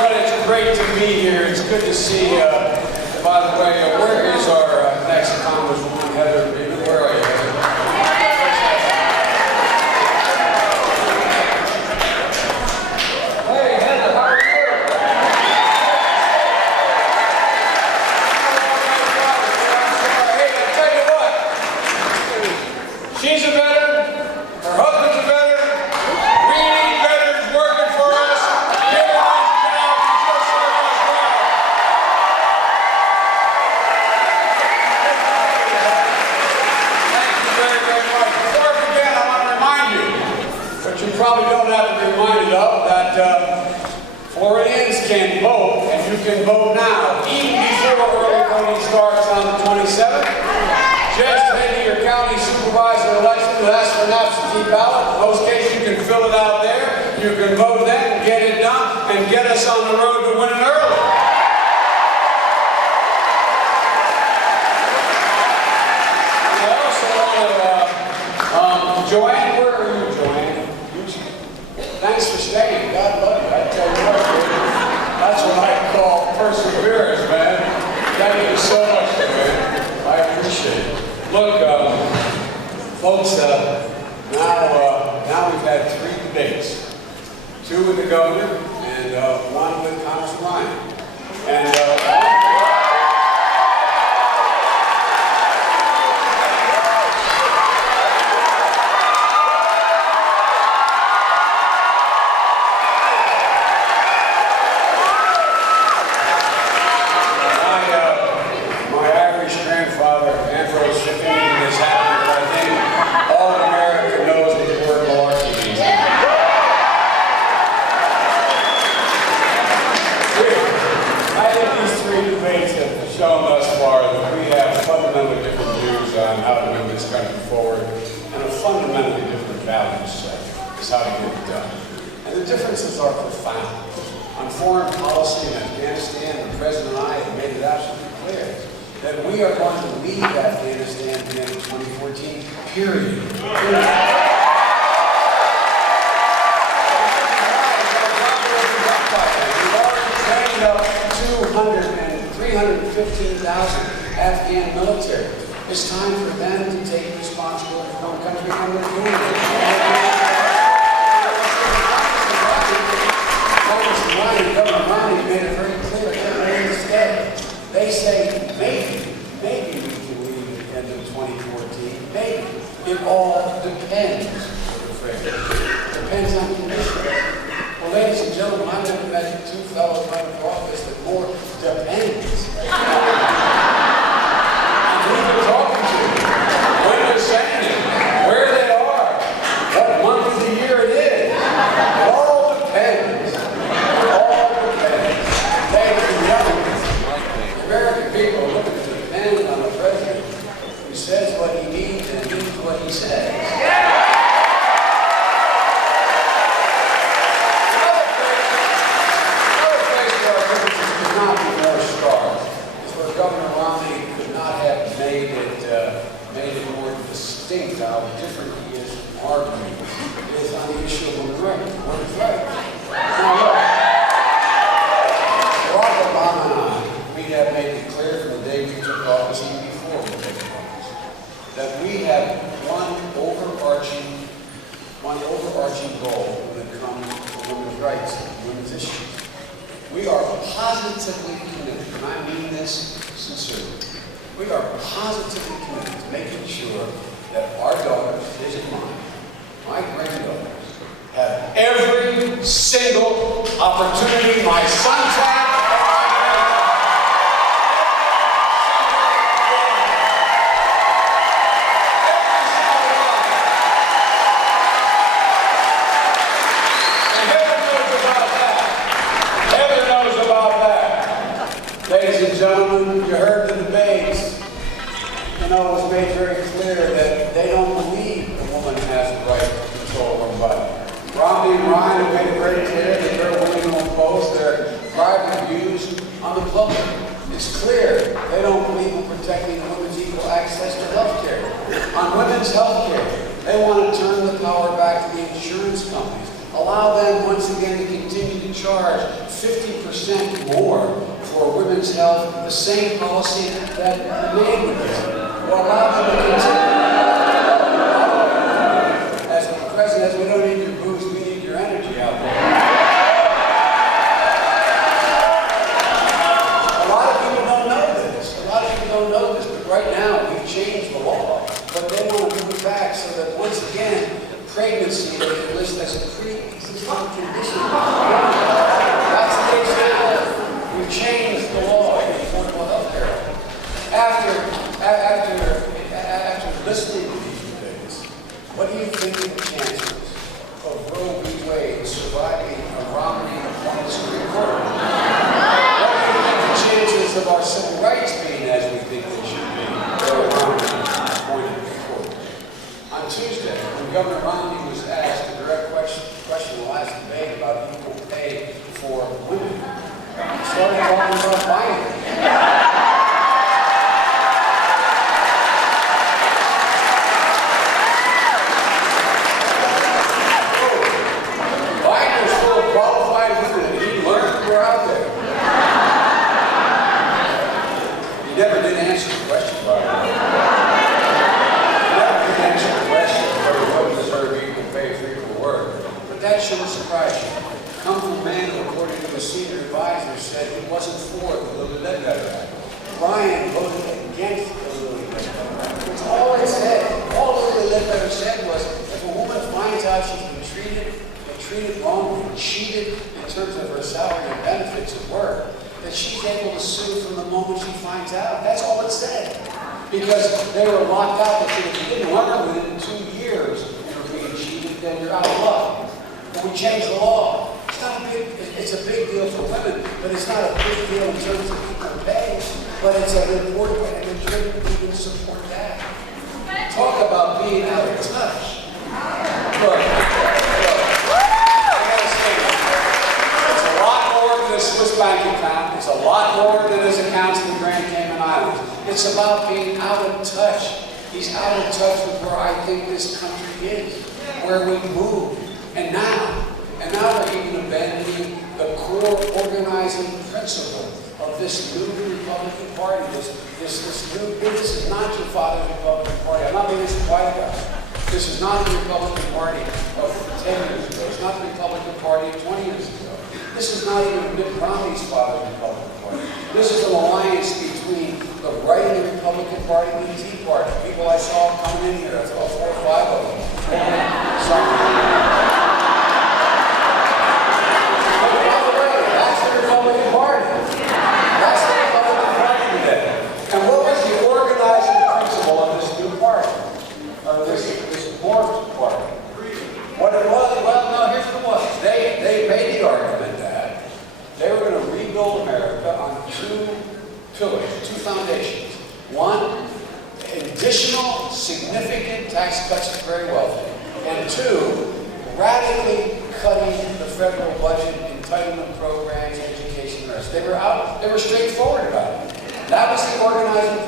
everybody. It's great to be here. It's good to see you. By the way, where is our next Congresswoman, Heather? Where are you, Heather? Hey, Heather, how are you? Hey, I tell you what. She's a veteran. Her husband's a veteran. You probably don't have to be reminded of that Floridians can vote, and you can vote now, even before early voting starts on the 27th. Just head to your county supervisor election and ask for an absentee ballot. In most cases, you can fill it out there. You can vote then, get it done, and get us on the road to winning early. I also want to, Joanne, where are you, Joanne? Thanks for staying. God love you. I tell you what, that's what I call perseverance, man. Thank you so much, man. I appreciate it. Look, folks, now we've had 3 debates. 2 with the governor and 1 with Congressman Ryan. And shown thus far that we have fundamentally different views on how to move this country forward, and a fundamentally different value set is how to get it done. And the differences are profound. On foreign policy in Afghanistan, the President and I have made it absolutely clear that we are going to leave Afghanistan at the end of 2014, period. We've already trained up 315,000 Afghan military. It's time for them to take responsibility for one country, and they're doing it. Congressman Ryan and Governor Romney made it very clear that they're in stay. They say maybe we can leave at the end of 2014. Maybe. It all depends. Depends on conditions. Well, ladies and gentlemen, I've never met 2 fellows running for office that more depends. And who they're talking to, when they're saying it, where they are, what month of the year it is. It all depends. It all depends. Ladies and gentlemen, the American people are looking to depend on a president who says what he means and means what he says. Governor Romney could not have made it more distinct how different he is from our view is on the issue of women's rights. Women's rights. Now look, Barack Obama and I, we have made it clear from the day we took office, even before we took office, that we have one overarching goal when it comes to women's rights and women's issues. We are positively committed, and I mean this sincerely. We are positively committed to making sure that our daughters, his and mine, my granddaughters, have every single opportunity my sons have. Ladies and gentlemen, you heard the debates. It was made very clear that they don't believe the woman has the right to control her body. Romney and Ryan have made it very clear that they're willing to impose their private views on the public. It's clear they don't believe in protecting women's equal access to health care. On women's health care, they want to turn the power back to the insurance companies, allow allow them once again to continue to charge 50% more for women's health, the same policy that the man would do, will allow them to continue. As the president, as we don't need your booze, we need your energy out there. A lot of people don't know this. But right now we've changed the law. But they want to move it back so that once again, pregnancy they can list as a pre-existing condition. That's the example. We've changed the law in affordable health care. After listening to these debates, what do you think of the chances of Roe v. Wade surviving a Romney appointed Supreme Court? What do you think the chances of our civil rights being as we think they should be, or Romney appointed court? On Tuesday, when Governor Romney was asked a direct question in the last debate about equal pay for women, he started talking about binary. Binary's full of qualified women, and he learned we're out there. He never did answer the question, by the way. That shouldn't surprise you. Come from a man who, according to a senior advisor, said he wasn't for the Lilly Ledbetter Act. Ryan voted against the Lilly Ledbetter Act. That's all it said. All Lilly Ledbetter said was, if a woman finds out she's been treated wrongly, cheated in terms of her salary and benefits at work, that she's able to sue from the moment she finds out. That's all it said. Because they were locked out. They said, if you didn't learn within 2 years you were being cheated, then you're out of luck. But we changed the law. It's a big deal for women, but it's not a big deal in terms of equal pay. But it's an important way, and the children even support that. Talk about being out of touch. Look, I gotta say, it's a lot more than a Swiss bank account. It's a lot more than his accounts in the Grand Cayman Islands. It's about being out of touch. He's out of touch with where I think this country is, where we move. And now they're even abandoning the core organizing principle of this new Republican Party. This is not your father's Republican Party. I'm not being this quiet about it. This is not the Republican Party of 10 years ago. It's not the Republican Party of 20 years ago. This is not even Mitt Romney's father's Republican Party. This is an alliance between the right of the Republican Party and the Tea Party. People I saw coming in here, I saw 4 or 5 of them. What it was, well, no, here's what it was. They made the argument that they were going to rebuild America on 2 pillars, 2 foundations. One, additional significant tax cuts to very wealthy. And 2, radically cutting the federal budget, entitlement programs, education, and the rest. They were straightforward about it. That was the organizing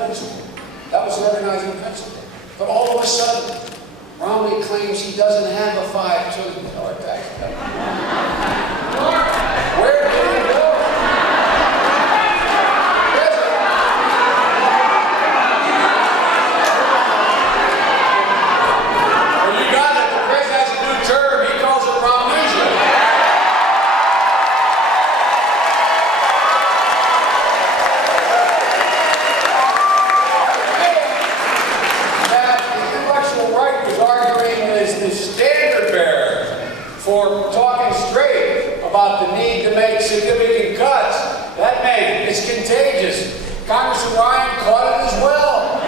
principle. But all of a sudden, Romney claims he doesn't have a $5 trillion tax cut. Where did he go? Well, you got it. The president has a new term. He calls it Romneysia. For talking straight about the need to make significant cuts. That man is contagious. Congressman Ryan caught it as well.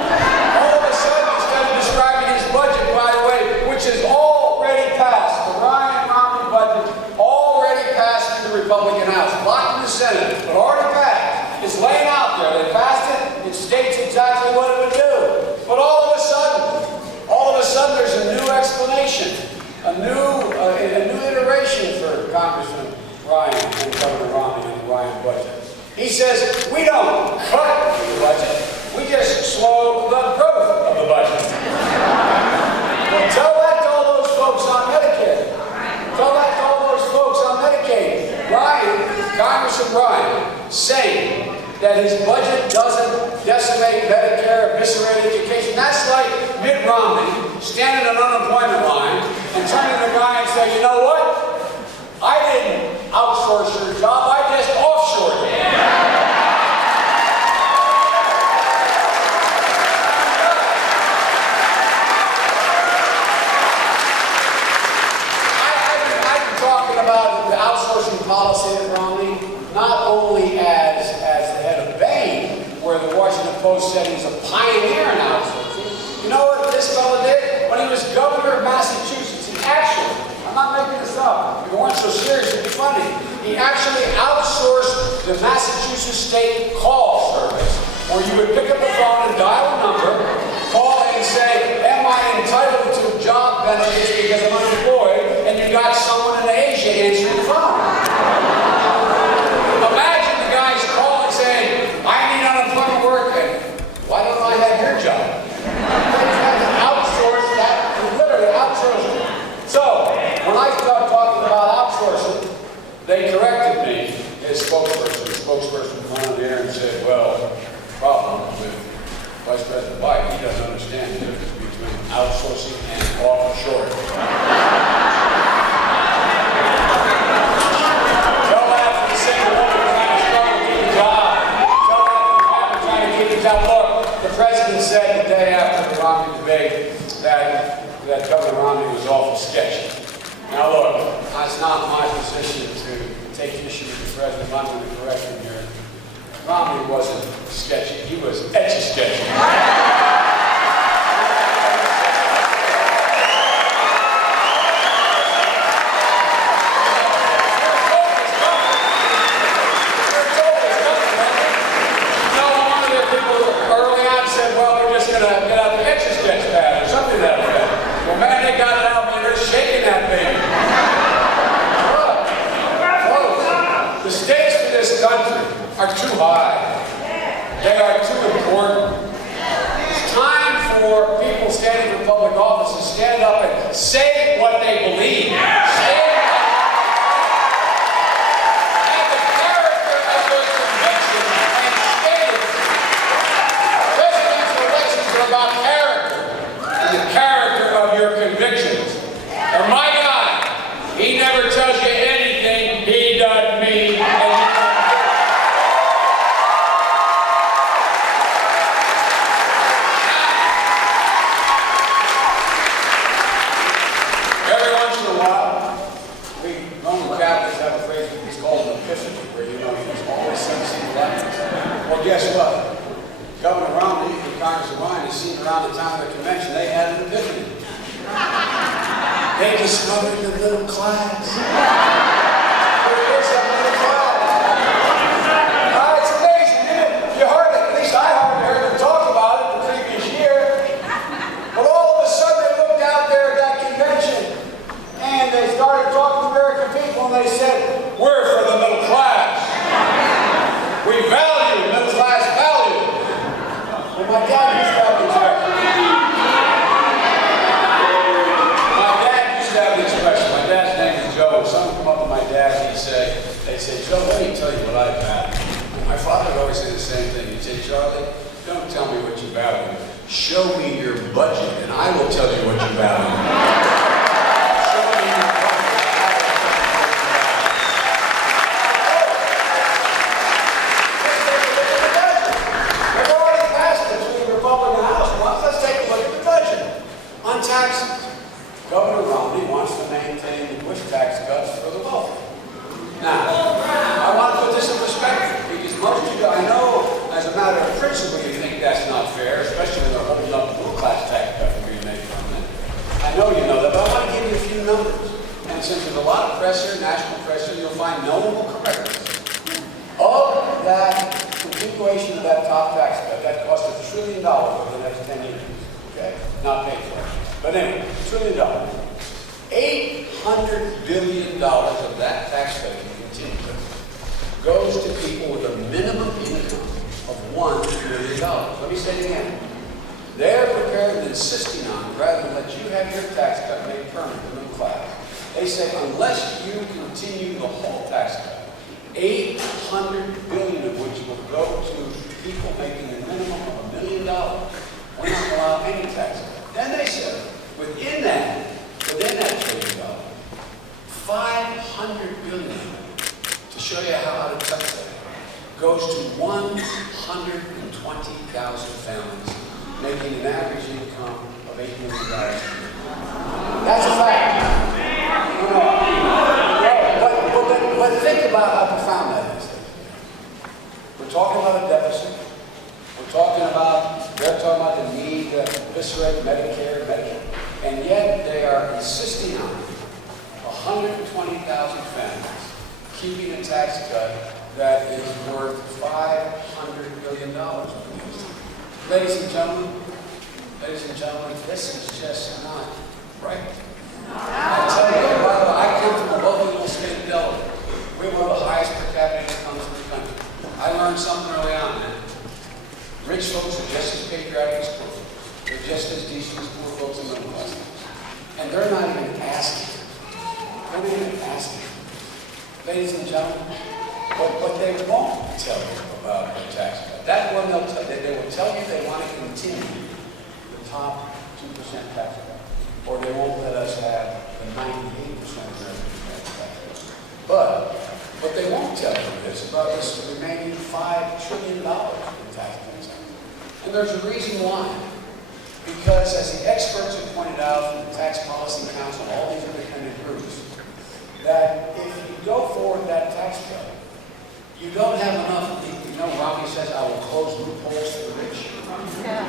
All of a sudden, instead of describing his budget, by the way, which is already passed, the Ryan-Romney budget already passed in the Republican House, locked in the Senate, but already passed. It's laying out there. They passed it. It states exactly what it would do. But all of a sudden, there's a new explanation. A new iteration for Congressman Ryan and Governor Romney and the Ryan budget. He says, we don't cut the budget, we just slow the growth of the budget. Well, tell that to all those folks on Medicare. Tell that to all those O'Brien saying that his budget doesn't decimate Medicare, eviscerate education. That's like Mitt Romney standing at an unemployment line and turning to the guy and saying, you know what? I didn't outsource your job, I just offshored it. I've been talking about the outsourcing policy of Romney, not only as the head of Bain, where the Washington Post said he was a pioneer in outsourcing. You know what this fellow did? When he was governor of Massachusetts, he actually, I'm not making this up, if it weren't so serious, it'd be funny. He actually outsourced the Massachusetts State Call Service, where you would pick up the phone and dial a number, call and say, am I entitled to job benefits because I'm unemployed? And you got someone in Asia answering the phone. Imagine the guy's calling saying, I need unemployment work, and why don't I have your job? They had to outsource that, literally outsource it. So, when I start talking about outsourcing, they corrected me, his spokesperson. The spokesperson went on the air and said, well, the problem with Vice President Biden, he doesn't understand the difference between outsourcing and offshoring. Tell that to the single woman trying to struggle to keep a job. Tell that to the family trying to keep a job. Look, the president said the day after the Romney debate that Governor Romney was awful sketchy. Now look, it's not my position to take issue with the president. I'm going to correct him here. Romney wasn't sketchy, he was etch-a-sketchy. Are too high. They are too important. It's time for people standing for public office to stand up and say what they believe. Say it. And the character of their conviction and state it. Presidential elections are about character and the character of your convictions. And my God, he never tells you anything he doesn't mean. Well, guess what? Governor Romney and Congress of Mine has seen around the time of the convention, they had an epiphany. They discovered the middle class. There is a middle class. It's amazing, isn't it? You heard it, at least I hardly heard them talk about it the previous year. But all of a sudden they looked out there at that convention and they started talking to American people and they said, we're for the middle class. We value middle class value. Well, my dad used to have the expression. My dad's name is Joe. Someone come up to my dad and they say, Joe, let me tell you what I value. My father would always say the same thing. He'd say, Charlie, don't tell me what you value. Show me your budget and I will tell you what you value. Show me your budget. Taxes. Governor Romney wants to maintain the Bush tax cuts for the wealthy. Now, I want to put this in perspective because most of you, I know as a matter of principle you think that's not fair, especially when they're holding up the middle class tax cut being made from them. I know you know that, but I want to give you a few numbers. And since there's a lot of press here, national press here, you'll find no one will correct us. Of that continuation of that top tax cut, that cost $1 trillion over the next 10 years. Okay? Not paid for. But anyway, $1 trillion. $800 billion of that tax cut, if you continue, goes to people with a minimum income of $1 million. Let me say it again. They're prepared and insisting on, rather than let you have your tax cut made permanent in the middle class, they say unless you continue the whole tax cut, $800 billion of which will go to people making a minimum of $1 million. We're not going to allow any tax cut. Then they said, within that $1 trillion, $500 billion, to show you how to touch that, goes to 120,000 families making an average income of $8 million. That's a fact. But think about how profound that is. We're talking about a deficit. We're talking about, they're talking about the need to eviscerate Medicare, Medicaid. And yet they are insisting on 120,000 families keeping a tax cut that is worth $500 billion. Ladies and gentlemen, this is just not right. I tell you, by the way, I come from a lovely little state of Delaware. We have one of the highest per capita incomes in the country. I learned something early on, man. Rich folks are just as patriotic as poor folks. They're just as decent as poor folks and middle class folks. And they're not even asking. They're not even asking. Ladies and gentlemen, but they won't tell you about the tax cut. That one they'll tell you. They will tell you they want to continue the top 2% tax cut. Or they won't let us have the 98% tax cut. But what they won't tell you is about this remaining $5 trillion in tax cuts. And there's a reason why. Because as the experts have pointed out from the Tax Policy Council and all these independent groups, that if you go forward with that tax cut, you don't have enough, you know, Romney says, I will close loopholes for the rich. Yeah.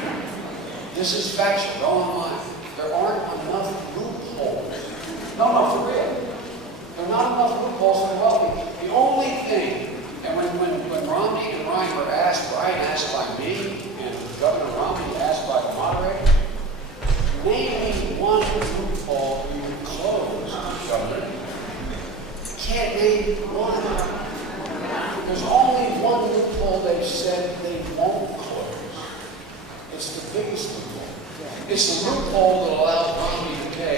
This is factual, go online. There aren't enough loopholes. No, for real. There are not enough loopholes for the wealthy. The only thing, and when Romney and Ryan were asked, Ryan asked by me, and Governor Romney asked by the moderator, name me one loophole you would close, Governor. Can't name one. There's only one loophole they've said they won't close. It's the biggest loophole. It's the loophole that allows Romney to pay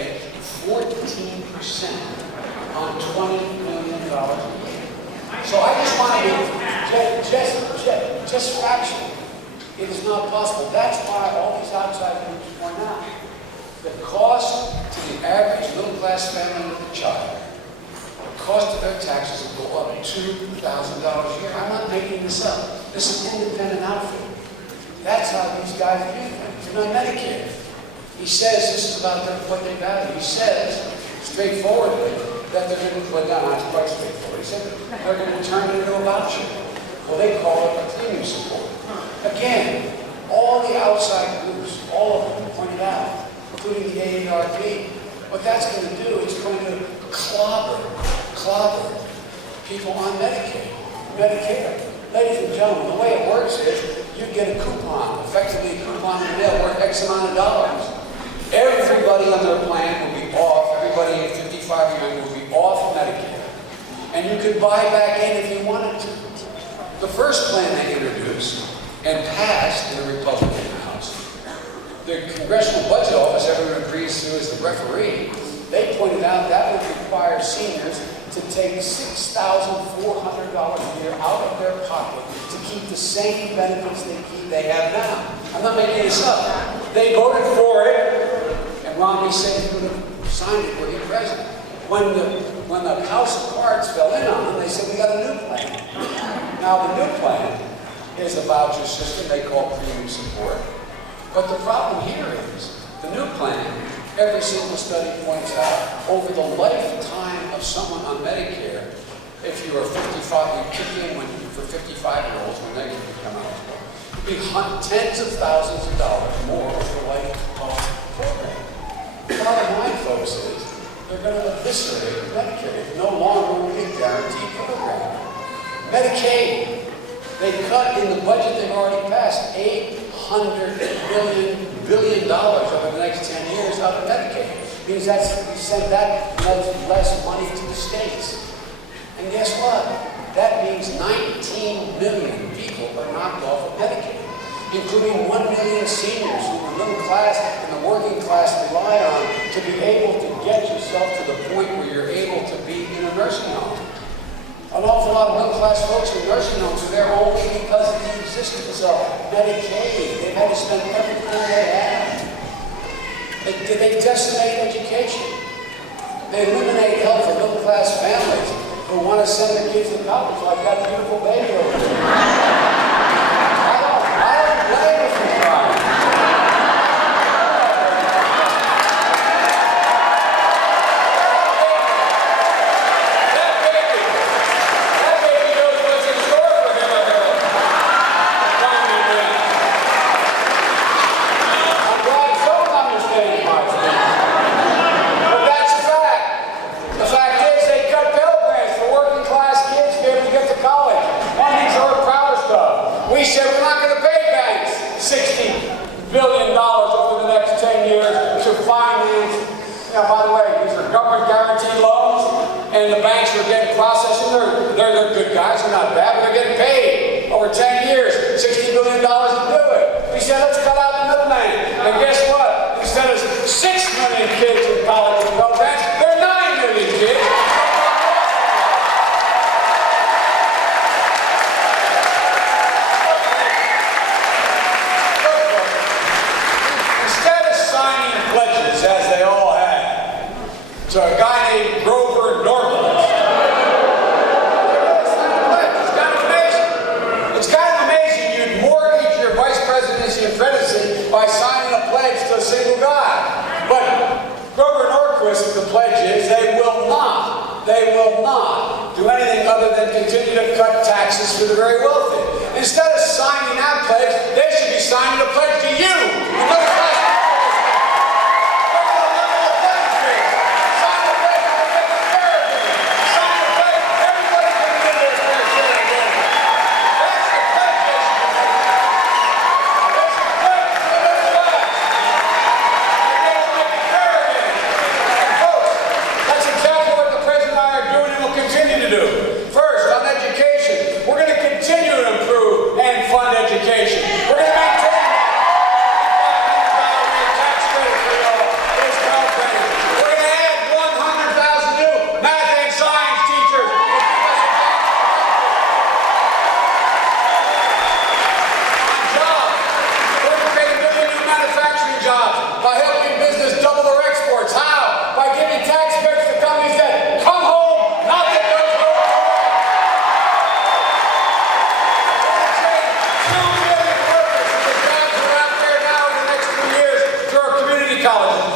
14% on $20 million a year. So I just want to just factual. It is not possible. That's why all these outside groups point out the cost to the average middle-class family with a child, the cost of their taxes will go up $2,000 a year. I'm not making this up. This is an independent outfit. That's how these guys view things. And on Medicare, he says this is about what they value. He says straightforwardly that they're going to put down, not quite straightforward. He said they're going to turn it into a voucher. Well, they call it a premium support. Again, all the outside groups, all of them pointed out, including the AARP, what that's going to do is going to clobber people on Medicare. Ladies and gentlemen, the way it works is you get a coupon, effectively a coupon in the mail worth X amount of dollars. Everybody on their plan will be off, everybody 55 or younger will be off Medicare. And you could buy back in if you wanted to. The first plan they introduced and passed in the Republican House, the Congressional Budget Office, everyone agrees to as the referee, they pointed out that would require seniors to take $6,400 a year out of their pocket to keep the same benefits they have now. I'm not making this up. They voted for it, and Romney said he would have signed it were he president. When the House of Cards fell in on them, they said, we got a new plan. Now, the new plan is a voucher system they call premium support. But the problem here is, the new plan, every single study points out, over the lifetime of someone on Medicare, if you are 55, you kick in for 55-year-olds when they can become eligible, it'd be tens of thousands of dollars more over the life of the program. The bottom line, folks, is they're going to eviscerate Medicare. It no longer will be a guaranteed program. Medicaid, they cut in the budget they've already passed $800 billion over the next 10 years out of Medicaid. Means we send that less money to the states. And guess what? That means 19 million people are knocked off of Medicaid, including 1 million seniors who the middle class and the working class rely on to be able to get yourself to the point where you're able to be in a nursing home. An awful lot of middle-class folks in nursing homes are there only because of the existence of Medicaid. They've had to spend everything they have. They decimate education. They eliminate help for middle-class families who want to send their kids to college, like that beautiful baby over there. I don't blame her for crying. We said we're not going to pay banks $60 billion over the next 10 years to finance. Now, by the way, these are government guaranteed loans, and the banks are getting processing. They're good guys, they're not bad, but they're getting paid over 10 years, $60 billion to do it. We said, let's cut out the middleman. And guess what? Instead of 6 million kids in college and Pell Grants, there are 9 million kids. To a guy named Grover Norquist. It's kind of amazing you'd mortgage your vice presidency and presidency by signing a pledge to a single guy. But Grover Norquist, the pledge is they will not do anything other than continue to cut taxes for the very wealthy. Instead of signing that pledge, they should be signing a pledge to you.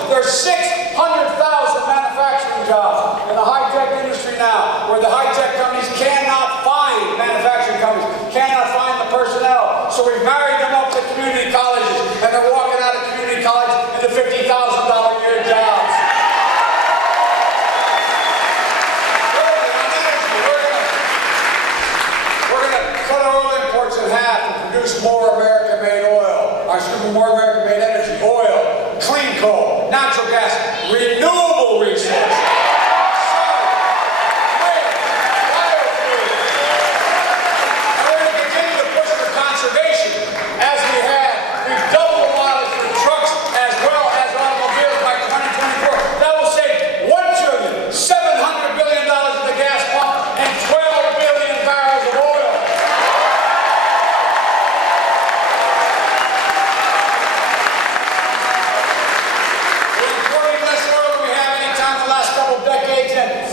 There's 600,000 manufacturing jobs in the high-tech industry now, where the high-tech companies cannot find, manufacturing companies cannot find the personnel. So we've married them up to community colleges, and they're walking out of community college into $50,000 a year jobs. We're going to cut our oil imports in half and produce more American-made oil. More American-made energy, oil, clean coal, natural gas, renewable resources, and we're going to continue to push for conservation as we have. We've doubled the mileage for trucks as well as automobiles by 2024. That will save $1.7 trillion at the gas pump and 12 billion barrels of oil.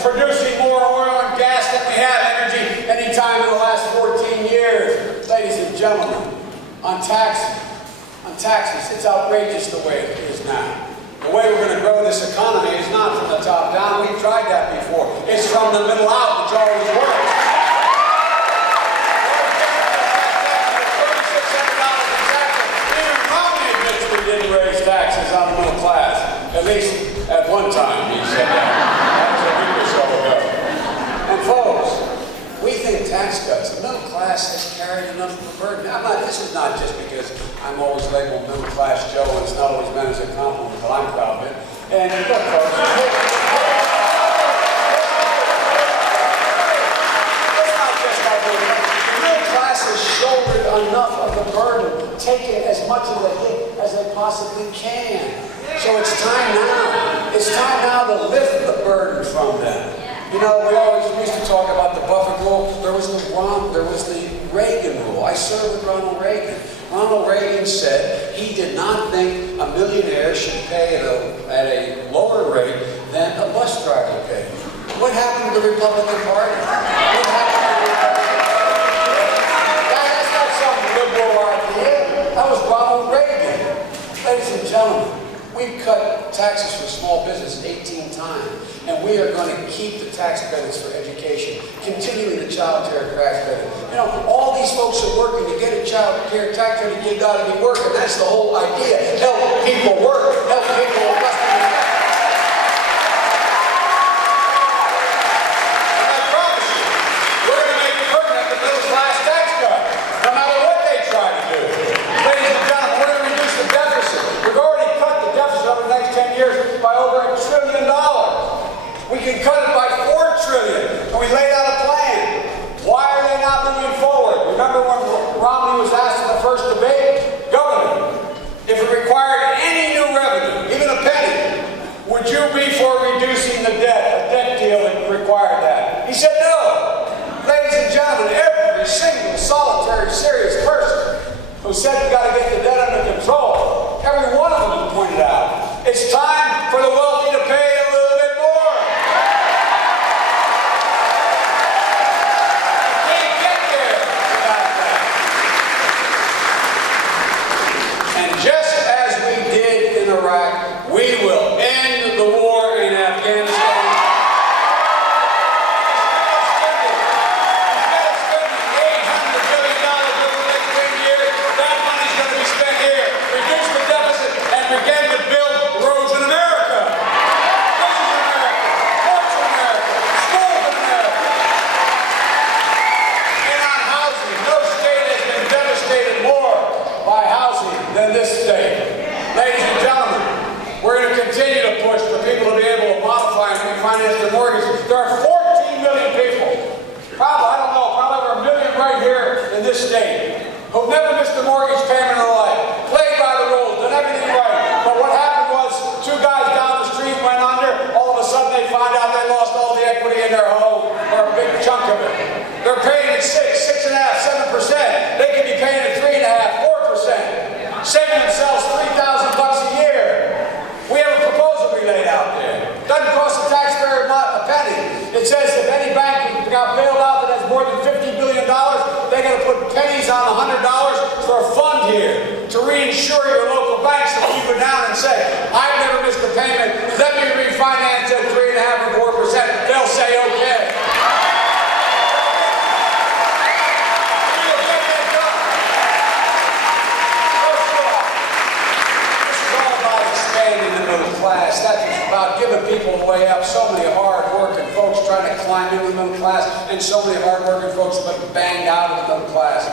Producing more oil and gas than we have energy any time in the last 14 years. Ladies and gentlemen, on taxes, it's outrageous the way it is now. The way we're going to grow this economy is not from the top down. We've tried that before. It's from the middle out, which always works. Even Romney admits we didn't raise taxes on the middle class. At least at one time he said that. And folks, we think tax cuts. The middle class has carried enough of a burden. This is not just because I'm always labeled middle class Joe, and it's not always meant as a compliment, but I'm proud of it. And look, folks, it's not just our burden. The middle class has shouldered enough of the burden, taken as much of the hit as they possibly can. So it's time now. It's time now to lift the burden from them. You know, we used to talk about the Buffett rule. Ronald Reagan said he did not think a millionaire should pay at a lower rate than a bus driver paid. What happened to the Republican Party? What happened to the Republican Party? That's not some liberal idea. That was Ronald Reagan. Ladies and gentlemen, we've cut taxes for small business 18 times, and we are going to keep the tax credits for education, continuing the child care tax credit. You know, all these folks are working to get a child care tax credit. You've got to be working. That's the whole idea. Help people work. Help people invest in their life. And I promise you, we're going to make permanent the middle class tax cut, no matter what they try to do. Ladies and gentlemen, we're going to reduce the deficit. We've already cut the deficit over the next 10 years by over $1 trillion. We can cut it by $4 trillion, and we laid out a plan. Why are they not moving forward? Remember when Romney was asked in the first debate, Governor, if it required any new revenue, even a penny, would you be for reducing the debt, a debt deal that required that? He said no. Ladies and gentlemen, every single solitary serious person who said we've got to get the debt under control, every one of them has pointed out, it's time for the wealthy to pay a little bit more. You can't get there without that. And just as we did in Iraq, we will end the war in Afghanistan. There are 14 million people, probably over 1 million right here in this state, who've never missed a mortgage payment in their life, played by the rules, done everything right. But what happened was, two guys down the street went under, all of a sudden they find out they lost all the equity in their home, or a big chunk of it. They're paying at 6, 6.5%, 7%. They could be paying at 3.5%, 4%, saving themselves $3,000 a year. We have a proposal we laid out there. Doesn't cost the taxpayer not a penny. It says if any bank got bailed out that has more than $50 billion, they're going to put pennies on $100 for a fund here to reinsure your local banks to keep it down and say, I've never missed a payment. Let me refinance at 3.5 or 4%. They'll say, okay. Class. That is about giving people a way up. So many hard-working folks trying to climb into the middle class, and so many hard-working folks have been banged out of the middle class.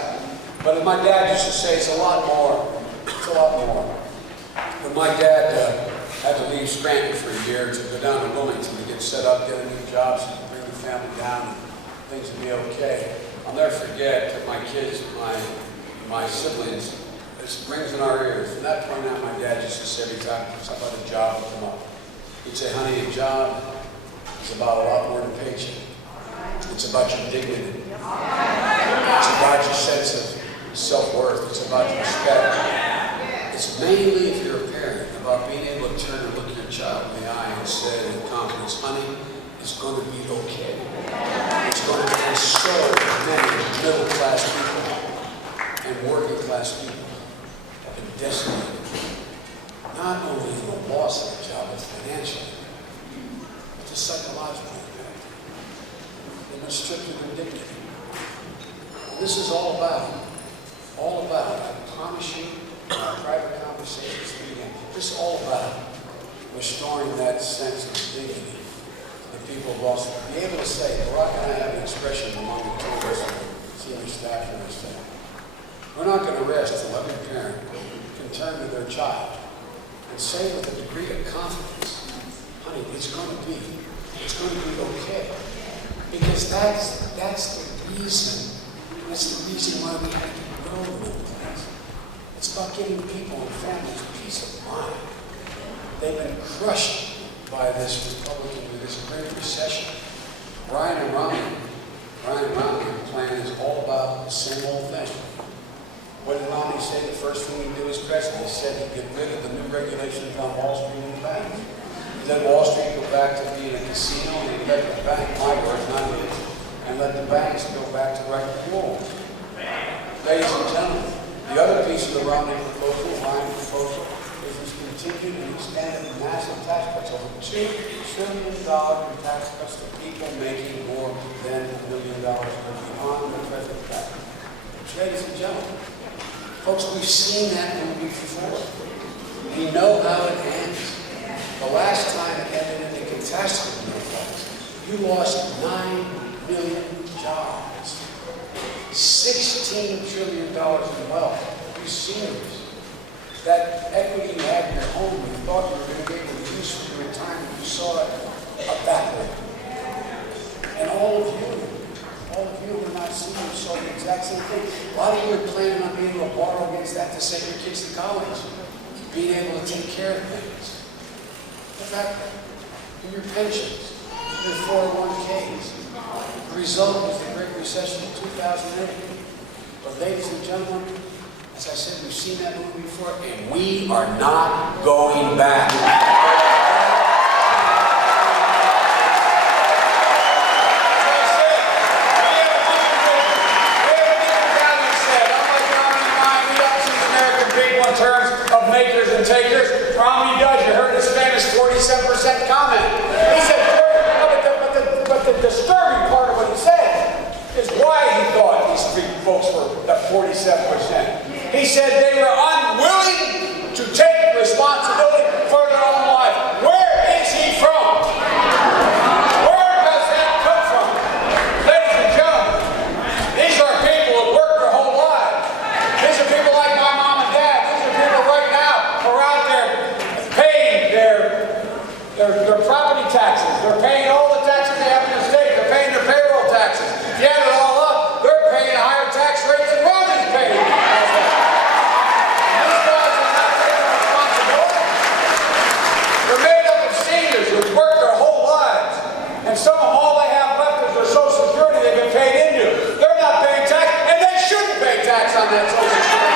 But as my dad used to say, it's a lot more. It's a lot more. When my dad had to leave Scranton for a year to go down to Wilmington to get set up, get a new job, so to bring the family down, and things would be okay. I'll never forget that my kids, my siblings, this rings in our ears. From that point on, my dad used to say every time something about a job would come up, he'd say, honey, a job is about a lot more than paycheck. It's about your dignity. It's about your sense of self-worth. It's about your respect. It's mainly, if you're a parent, about being able to turn and look your child in the eye and say with confidence, honey, it's going to be okay. It's going to be so many middle-class people and working-class people decimated, not only in the loss of the job, but financially, but the psychological impact. They've been stripped of their dignity. And this is all about, I promise you, in our private conversations, this is all about restoring that sense of dignity to the people who lost it. Be able to say, Barack and I have an expression among the two of us, senior staff in this thing. We're not going to rest until every parent can turn to their child and say with a degree of confidence, honey, it's going to be okay. Because that's the reason why we have to grow the middle class. It's about giving people and families peace of mind. They've been crushed by this great recession. Ryan and Romney's plan is all about the same old thing. What did Romney he say the first thing he'd do as president? He said he'd get rid of the new regulations on Wall Street and the banks. Let Wall Street go back to being a casino, and he'd let the bank, my words, not his, and let the banks go back to regular law. Ladies and gentlemen, the other piece of the Romney proposal, Ryan proposal, is this continued and expanded massive tax cuts, over $2 trillion in tax cuts to people making more than $1 million beyond the present tax. Ladies and gentlemen, folks, we've seen that movie before. We know how it ends. The last time it ended in a catastrophe, you lost 9 million jobs, $16 trillion in wealth. You've seen this. That equity you had in your home, you thought you were going to be able to use for your retirement, you saw it evaporate. And all of you were not seeing, you saw the exact same thing. A lot of you are planning on being able to borrow against that to send your kids to college, being able to take care of things. In your pensions, your 401ks. The result was the Great Recession of 2008. But ladies and gentlemen, as I said, we've seen that movie before, and we are not going back. Makers and takers. Romney does. You heard his famous 47% comment. He said, but the disturbing part of what he said is why he thought these three folks were at 47%. He said they were unwilling to take responsibility for their own life. Where is he from? Where does that come from? Ladies and gentlemen, these are people who work their whole lives. These are people like my mom and dad. These are people right now who are out there paying their property taxes. They're paying all the taxes they have in the state. They're paying their payroll taxes. If you add it all up, they're paying a higher tax rate than Romney's paying. These guys are not taking responsibility. They're made up of seniors who've worked their whole lives. And some of them, all they have left is their Social Security they've been paid into. They're not paying tax, and they shouldn't pay tax on that Social Security.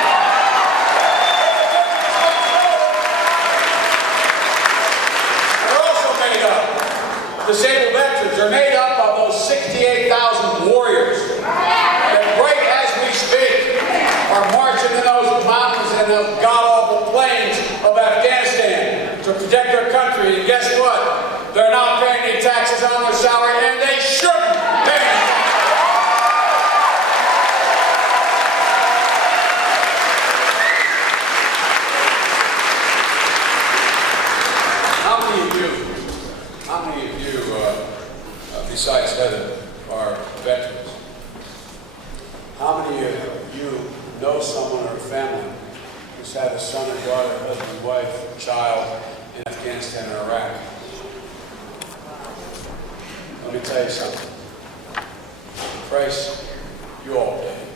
Disabled veterans are made up of those 68,000 warriors that right as we speak are marching in those mountains and those god-awful plains of Afghanistan to protect their country. And guess what? They're not paying any taxes on their salary, and they shouldn't pay any taxes. How many of you, besides Heather, are veterans? How many of you know someone or a family who's had a son or daughter, husband, wife, child in Afghanistan or Iraq? Let me tell you something. The price you all pay,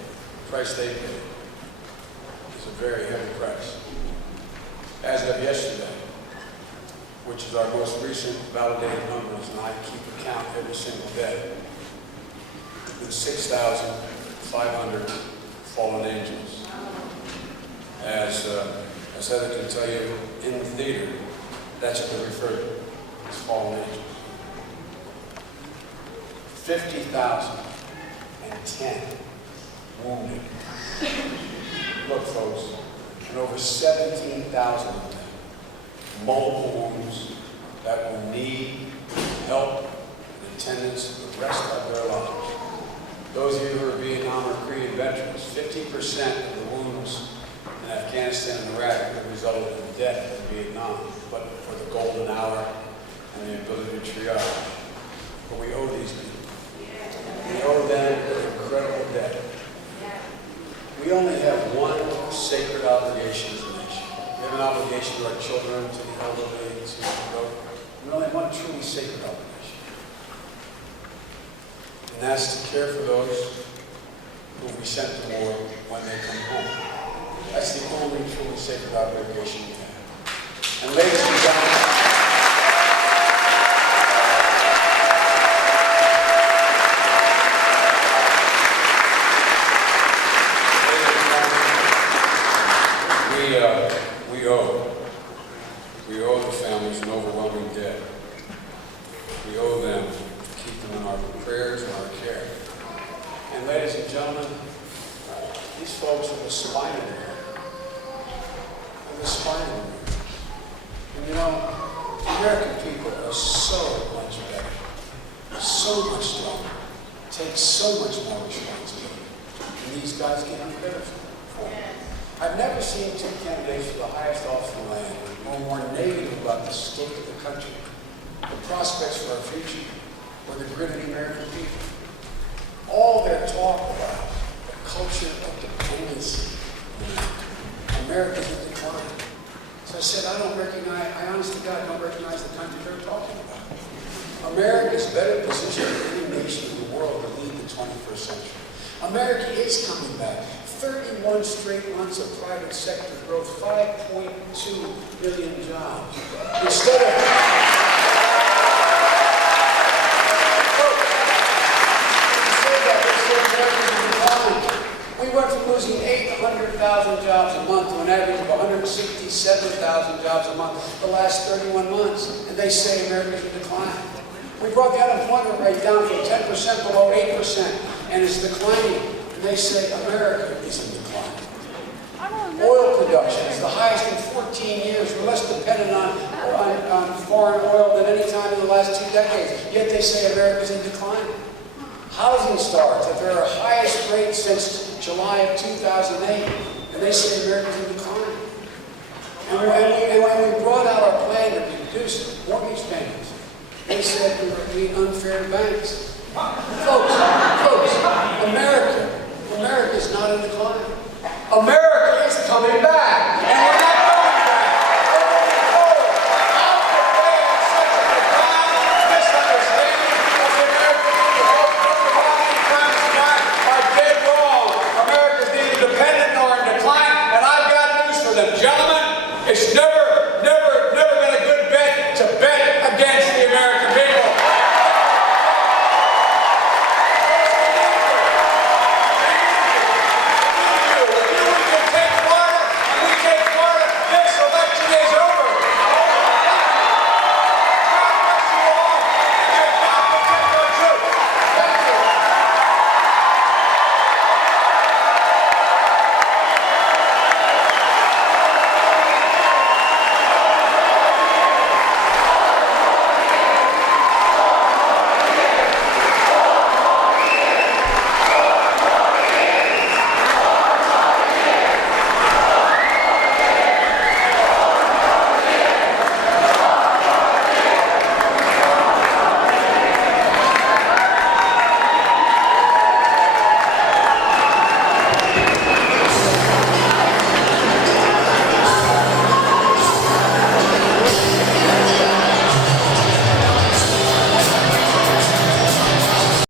the price they pay, is a very heavy price. As of yesterday, which is our most recent validated numbers, and I keep account every single day, with 6,500 fallen angels. As Heather can tell you, in the theater, that's what they refer to as fallen angels. 50,010 wounded. Look, folks, and over 17,000 of them, multiple wounds that will need help and attendance for the rest of their lives. Those of you who are Vietnam or Korean veterans, 50% of the wounds in Afghanistan and Iraq have resulted in death in Vietnam, but for the golden hour and the ability to triage. But we owe these people. We owe them an incredible debt. We only have one sacred obligation as a nation. We have an obligation to our children, to the elderly, to the broken. We only have one truly sacred obligation. And that's to care for those who we sent to war when they come home. That's the only truly sacred obligation we have. And ladies and gentlemen, And ladies and gentlemen, these folks are the spine of America. They're the spine of America. And you know, the American people are so much better, so much stronger, take so much more responsibility. And these guys get them credit for it. I've never seen two candidates for the highest office in the land who are more negative about the state of the country, the prospects for our future, or the grit of the American people. All their talk about the culture of dependency, America's in decline. So I said, I honest to God don't recognize the country they're talking about. America is better positioned than any nation in the world to lead the 21st century. America is coming back. 31 straight months of private sector growth, 5.2 million jobs. Instead of we went from losing 800,000 jobs a month to an average of 167,000 jobs a month the last 31 months. And they say America's in decline. We brought the unemployment rate down from 10% below 8%, and it's declining. And they say America is in decline. Oil production is the highest in 14 years. We're less dependent on foreign oil than any time in the last 2 decades. Yet they say America's in decline. Housing starts at their highest rate since July of 2008, and they say America's in decline. And when we brought out our plan to reduce mortgage payments, they said we were being unfair to banks. Folks,